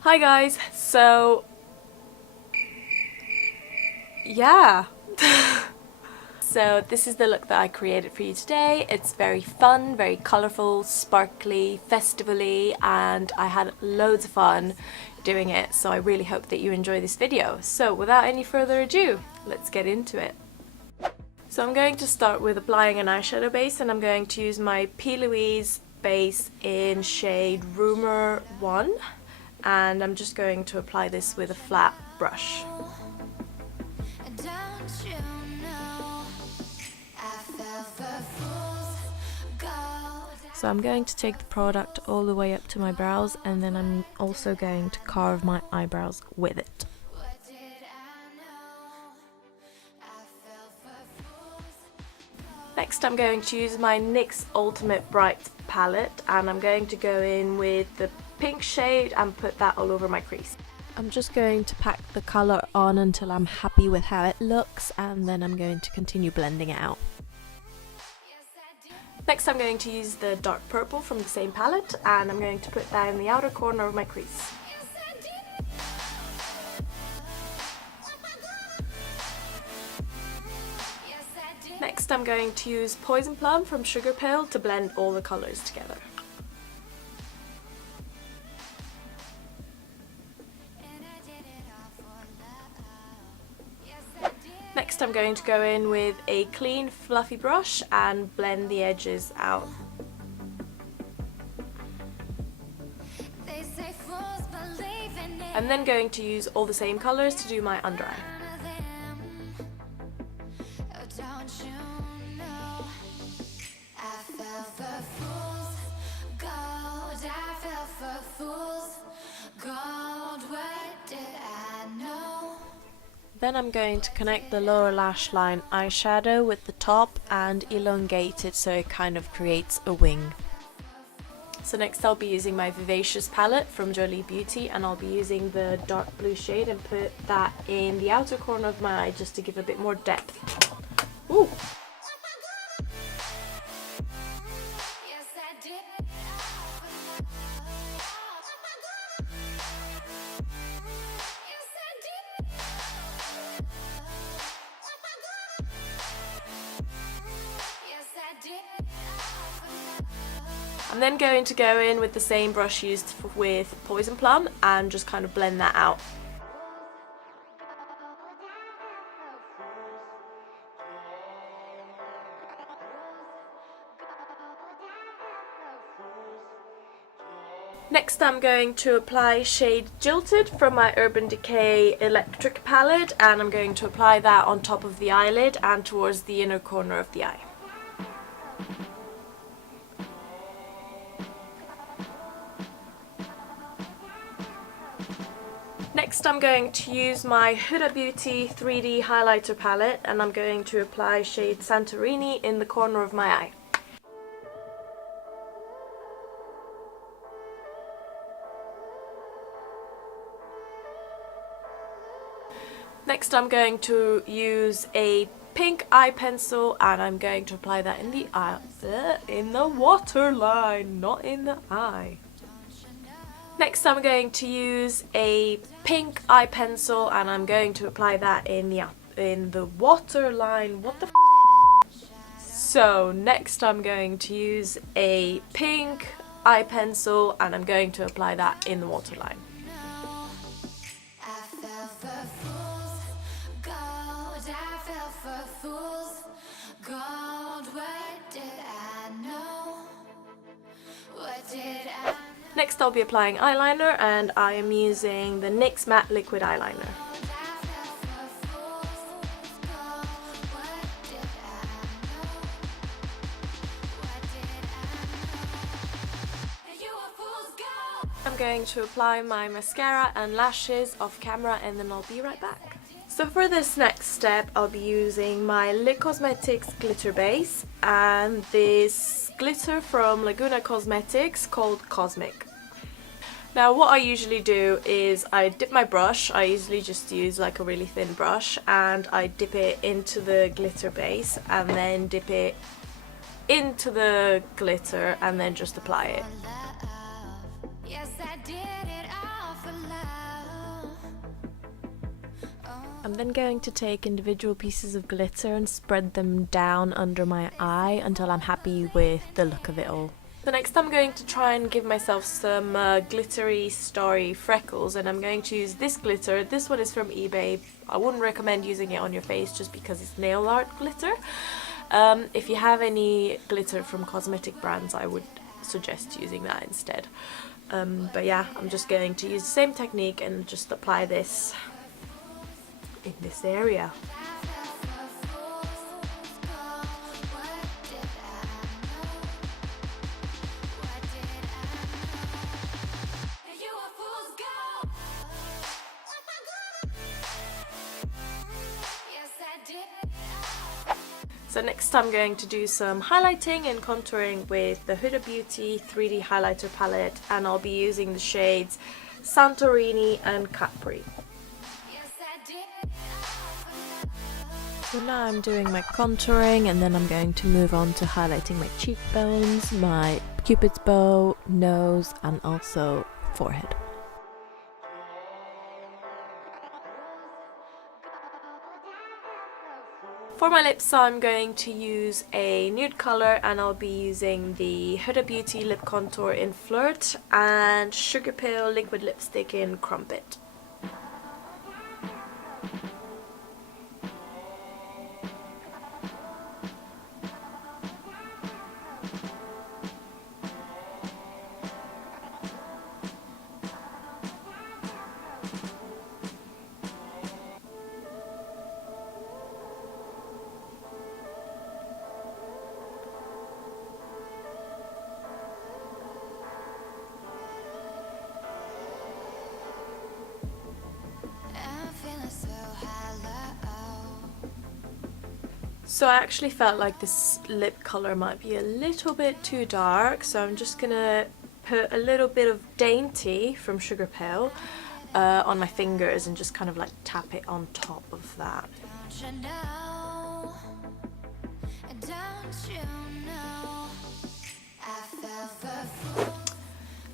Hi guys, so yeah. So this is the look that I created for you today. It's very fun, very colourful, sparkly, festivally, and I had loads of fun doing it, so I really hope that you enjoy this video. So without any further ado, let's get into it. So I'm going to start with applying an eyeshadow base, and I'm going to use my P. Louise base in shade Rumor 1, and I'm just going to apply this with a flat brush. So I'm going to take the product all the way up to my brows, and then I'm also going to carve my eyebrows with it. Next I'm going to use my NYX Ultimate Brights palette, and I'm going to go in with the pink shade and put that all over my crease. I'm just going to pack the colour on until I'm happy with how it looks, and then I'm going to continue blending it out. Next I'm going to use the dark purple from the same palette, and I'm going to put that in the outer corner of my crease. Next I'm going to use Poison Plum from Sugarpill to blend all the colours together. Next I'm going to go in with a clean fluffy brush and blend the edges out. I'm then going to use all the same colours to do my under eye. Then I'm going to connect the lower lash line eyeshadow with the top and elongate it so it kind of creates a wing. So next I'll be using my Vivacious palette from Jolie Beauty, and I'll be using the dark blue shade and put that in the outer corner of my eye just to give a bit more depth. Ooh. I'm then going to go in with the same brush used with Poison Plum and just kind of blend that out. Next I'm going to apply shade Jilted from my Urban Decay Electric palette, and I'm going to apply that on top of the eyelid and towards the inner corner of the eye. Next I'm going to use my Huda Beauty 3D highlighter palette, and I'm going to apply shade Santorini in the corner of my eye. Next I'm going to use a pink eye pencil, and I'm going to apply that in the eye, in the waterline, not in the eye. Next I'm going to use a pink eye pencil, and I'm going to apply that in the waterline. What the f? So next I'm going to use a pink eye pencil, and I'm going to apply that in the waterline. Next I'll be applying eyeliner, and I am using the NYX Matte Liquid Eyeliner. I'm going to apply my mascara and lashes off camera, and then I'll be right back. So for this next step I'll be using my Nyx Cosmetics glitter base and this glitter from Laguna Cosmetics called Cosmic. Now what I usually do is I dip my brush, I usually just use like a really thin brush, and I dip it into the glitter base and then dip it into the glitter and then just apply it. I'm then going to take individual pieces of glitter and spread them down under my eye until I'm happy with the look of it all. So next I'm going to try and give myself some glittery starry freckles, and I'm going to use this glitter. This one is from eBay. I wouldn't recommend using it on your face just because it's nail art glitter. If you have any glitter from cosmetic brands, I would suggest using that instead. But yeah, I'm just going to use the same technique and just apply this in this area. So next I'm going to do some highlighting and contouring with the Huda Beauty 3D highlighter palette, and I'll be using the shades Santorini and Capri. So now I'm doing my contouring, and then I'm going to move on to highlighting my cheekbones, my cupid's bow, nose, and also forehead. For my lips, I'm going to use a nude color, and I'll be using the Huda Beauty Lip Contour in Flirt and Sugarpill Liquid Lipstick in Crumpet. So I actually felt like this lip color might be a little bit too dark, so I'm just gonna put a little bit of Dainty from Sugarpill on my fingers and just kind of like tap it on top of that.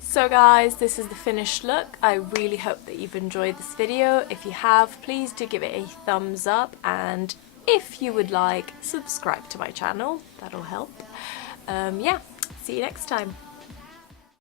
So guys, this is the finished look. I really hope that you've enjoyed this video. If you have, please do give it a thumbs up, and if you would like, subscribe to my channel. That'll help. Yeah, see you next time.